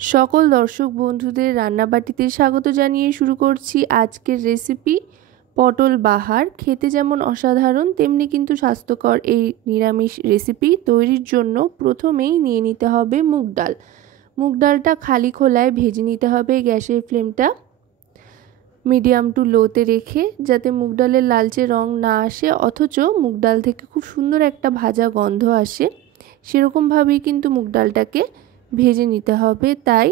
সকল দর্শক বন্ধুদের রান্নাবাটিতে স্বাগত জানিয়ে শুরু করছি আজকের রেসিপি পটল বাহার। খেতে যেমন অসাধারণ তেমনি কিন্তু স্বাস্থ্যকর এই নিরামিষ রেসিপি তৈরির জন্য প্রথমেই নিয়ে নিতে হবে মুগ ডাল। মুগ ডালটা খালি খোলায় ভেজে নিতে হবে। গ্যাসের ফ্লেমটা মিডিয়াম টু লোতে রেখে, যাতে মুগ ডালের লালচে রং না আসে অথচ মুগ ডাল থেকে খুব সুন্দর একটা ভাজা গন্ধ আসে, সেরকমভাবেই কিন্তু মুগ ডালটাকে ভেজে নিতে হবে। তাই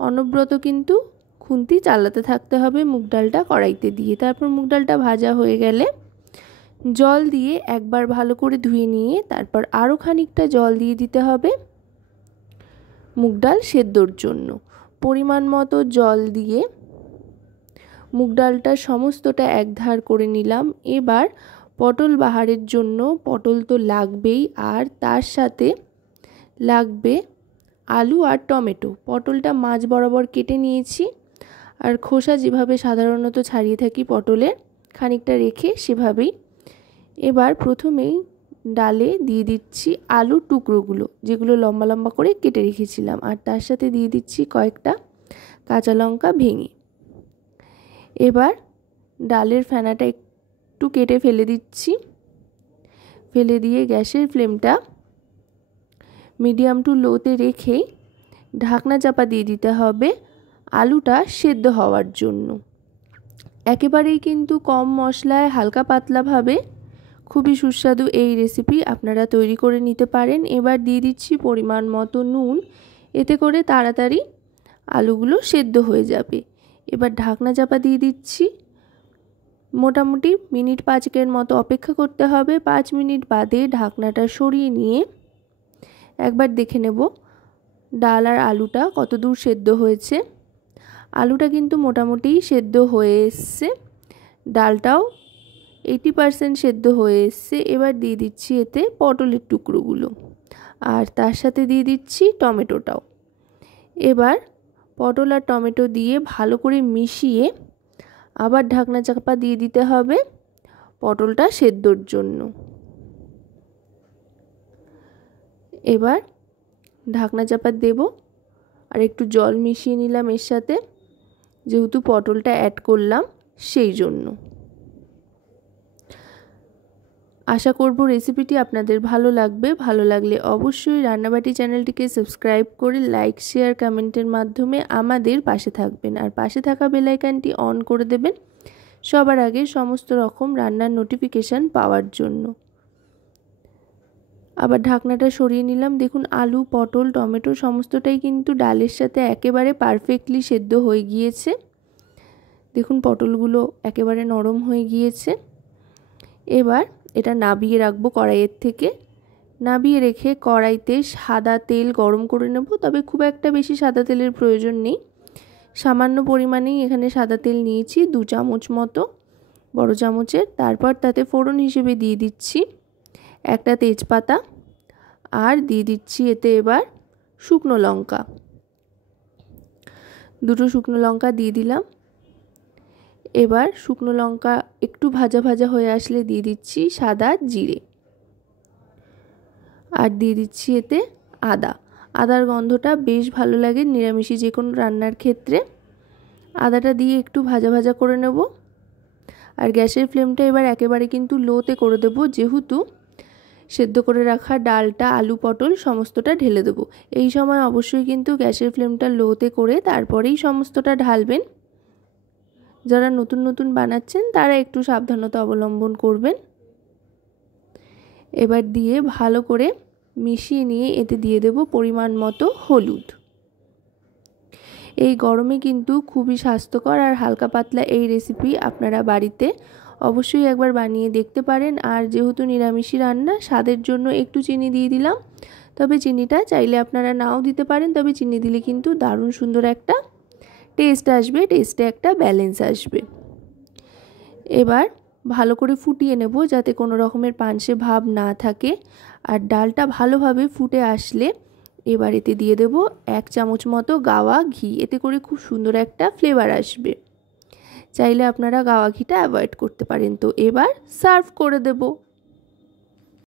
অনবরত কিন্তু খুন্তি চালাতে থাকতে হবে মুগ ডালটা কড়াইতে দিয়ে। তারপর মুগ ডালটা ভাজা হয়ে গেলে জল দিয়ে একবার ভালো করে ধুয়ে নিয়ে তারপর আরও খানিকটা জল দিয়ে দিতে হবে মুগ ডাল সেদ্ধর জন্য। পরিমাণ মতো জল দিয়ে মুগ ডালটা সমস্তটা একধার করে নিলাম। এবার পটল বাহারের জন্য পটল তো লাগবেই, আর তার সাথে লাগবে আলু আর টমেটো। পটলটা মাঝ বরাবর কেটে নিয়েছি, আর খোসা যেভাবে সাধারণত ছাড়িয়ে থাকি পটলের খানিকটা রেখে সেভাবেই। এবার প্রথমেই ডালে দিয়ে দিচ্ছি আলুর টুকরোগুলো, যেগুলো লম্বা লম্বা করে কেটে রেখেছিলাম, আর তার সাথে দিয়ে দিচ্ছি কয়েকটা কাঁচা লঙ্কা ভেঙে। এবার ডালের ফেনাটা একটু কেটে ফেলে দিচ্ছি। ফেলে দিয়ে গ্যাসের ফ্লেমটা মিডিয়াম টু লোতে রেখেই ঢাকনা চাপা দিয়ে দিতে হবে আলুটা সেদ্ধ হওয়ার জন্য। একেবারেই কিন্তু কম মশলায় হালকা পাতলাভাবে খুবই সুস্বাদু এই রেসিপি আপনারা তৈরি করে নিতে পারেন। এবার দিয়ে দিচ্ছি পরিমাণ মতো নুন, এতে করে তাড়াতাড়ি আলুগুলো সেদ্ধ হয়ে যাবে। এবার ঢাকনা চাপা দিয়ে দিচ্ছি। মোটামুটি মিনিট 5 মতো অপেক্ষা করতে হবে। 5 মিনিট বাদে ঢাকনাটা সরিয়ে নিয়ে একবার দেখে নেব ডাল আর আলুটা কতদূর সেদ্ধ হয়েছে। আলুটা কিন্তু মোটামুটি সেদ্ধ হয়ে এসছে, ডালটাও 80% সেদ্ধ হয়ে এসছে। এবার দিয়ে দিচ্ছি এতে পটলের টুকরোগুলো, আর তার সাথে দিয়ে দিচ্ছি টমেটোটাও। এবার পটল আর টমেটো দিয়ে ভালো করে মিশিয়ে আবার ঢাকনা চাপা দিয়ে দিতে হবে পটলটা সেদ্ধর জন্য। এবার ঢাকনা চাপা দেব, আর একটু জল মিশিয়ে নিলাম এর সাথে, যেহেতু পটলটা অ্যাড করলাম সেই জন্য। আশা করব রেসিপিটি আপনাদের ভালো লাগবে। ভালো লাগলে অবশ্যই রান্নাবাটি চ্যানেলটিকে সাবস্ক্রাইব করে লাইক শেয়ার কমেন্টের মাধ্যমে আমাদের পাশে থাকবেন, আর পাশে থাকা বেল আইকনটি অন করে দেবেন সবার আগে সমস্ত রকম রান্নার নোটিফিকেশান পাওয়ার জন্য। আবার ঢাকনাটা সরিয়ে নিলাম। দেখুন আলু, পটল, টমেটো সমস্তটাই কিন্তু ডালের সাথে একেবারে পারফেক্টলি সেদ্ধ হয়ে গিয়েছে। দেখুন পটলগুলো একেবারে নরম হয়ে গিয়েছে। এবার এটা নাবিয়ে রাখবো কড়াইয়ের থেকে। নাবিয়ে রেখে কড়াইতে সাদা তেল গরম করে নেব, তবে খুব একটা বেশি সাদা তেলের প্রয়োজন নেই। সামান্য পরিমাণেই এখানে সাদা তেল নিয়েছি, 2 চামচ মতো বড় চামচের। তারপর তাতে ফোড়ন হিসেবে দিয়ে দিচ্ছি একটা তেজপাতা, আর দিয়ে দিচ্ছি এতে এবার শুকনো লঙ্কা। 2 শুকনো লঙ্কা দিয়ে দিলাম। এবার শুকনো লঙ্কা একটু ভাজা ভাজা হয়ে আসলে দিয়ে দিচ্ছি সাদা জিরে, আর দিয়ে দিচ্ছি এতে আদা। আদার গন্ধটা বেশ ভালো লাগে নিরামিষি যে কোনো রান্নার ক্ষেত্রে। আদাটা দিয়ে একটু ভাজা ভাজা করে নেব, আর গ্যাসের ফ্লেমটা এবার একেবারে কিন্তু লোতে করে দেব, যেহেতু সেদ্ধ করে রাখা ডালটা, আলু, পটল সমস্তটা ঢেলে দেব। এই সময় অবশ্যই কিন্তু গ্যাসের ফ্লেমটা লোতে করে তারপরেই সমস্তটা ঢালবেন। যারা নতুন নতুন বানাচ্ছেন তারা একটু সাবধানতা অবলম্বন করবেন। এবার দিয়ে ভালো করে মিশিয়ে নিয়ে এতে দিয়ে দেব পরিমাণ মতো হলুদ। এই গরমে কিন্তু খুবই স্বাস্থ্যকর আর হালকা পাতলা এই রেসিপি আপনারা বাড়িতে অবশ্যই একবার বানিয়ে দেখতে পারেন। আর যেহেতু নিরামিষি রান্না, স্বাদের জন্য একটু চিনি দিয়ে দিলাম, তবে চিনিটা চাইলে আপনারা নাও দিতে পারেন, তবে চিনি দিলে কিন্তু দারুণ সুন্দর একটা টেস্ট আসবে, টেস্টে একটা ব্যালেন্স আসবে। এবার ভালো করে ফুটিয়ে নেব যাতে কোনো রকমের পানসে ভাব না থাকে। আর ডালটা ভালোভাবে ফুটে আসলে এবার এতে দিয়ে দেব 1 চামচ মতো গাওয়া ঘি, এতে করে খুব সুন্দর একটা ফ্লেভার আসবে। চাইলে আপনারা গাওয়া ঘিটা অ্যাভয়েড করতে পারেন। তো এবার সার্ভ করে দেব।